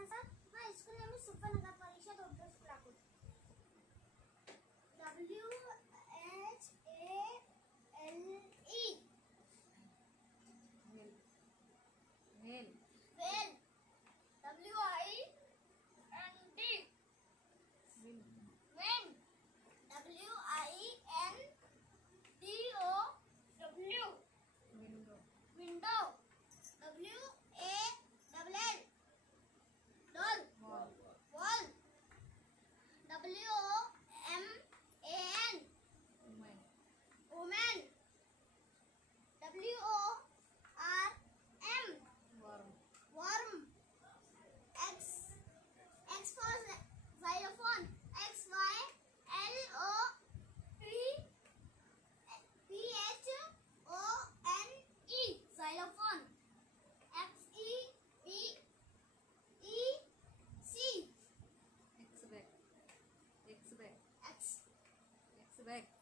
Answer my school name is Suparnagar Parishad Urdu School Akut. WHALE Whale. whale. WIND Wind. wind. WINDOW Window. window. WALL doll. Wall. Wall. WOMAN Woman. woman. WORM Worm. worm. X for xylophone. XYLOPHONE xylophone. XEBEC X-back. X-back. X X-back.